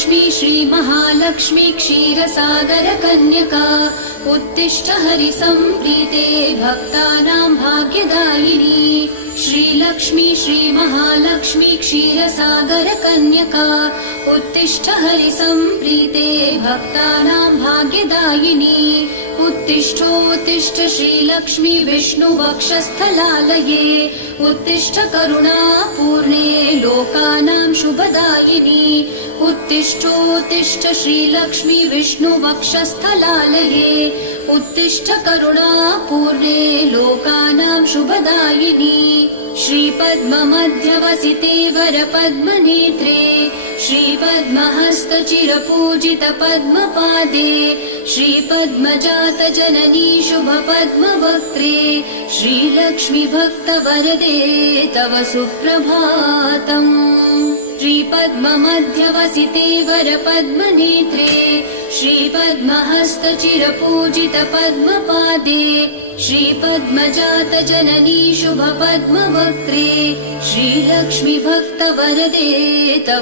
श्रीलक्ष्मी श्रीमहालक्ष्मी क्षीरसागरकन्यका उत्तिष्ठ हरिसम्प्रीते भक्तानां भाग्यदायिनी। श्रीलक्ष्मी श्रीमहालक्ष्मी क्षीरसागरकन्यका उत्तिष्ठ हरिसम्प्रीते भक्तानां भाग्यदायिनी। उत्तिष्ठोत्तिष्ठ श्रीलक्ष्मी विष्णुवक्षस्थलालये उत्तिष्ठ करुणापूर्णे लोकानां शुभदायिनी। उत्तिष्ठोत्तिष्ठ श्रीलक्ष्मी विष्णुवक्षस्थलालये उत्तिष्ठ करुणापूर्णे लोकानां शुभदायिनी। श्रीपद्ममध्यवसिते वरपद्मनेत्रे श्रीपद्महस्तचिरपूजित पद्मपादे श्रीपद्मजातजननी शुभपद्मवक्त्रे श्रीलक्ष्मी भक्तवरदे तव सुप्रभातम्। श्रीपद्ममध्यवसिते वरपद्मनेत्रे श्रीपद्महस्तचिरपूजित पद्मपादे श्रीपद्मजातजननी शुभपद्मवक्त्रे श्रीलक्ष्मी भक्तवरदे तव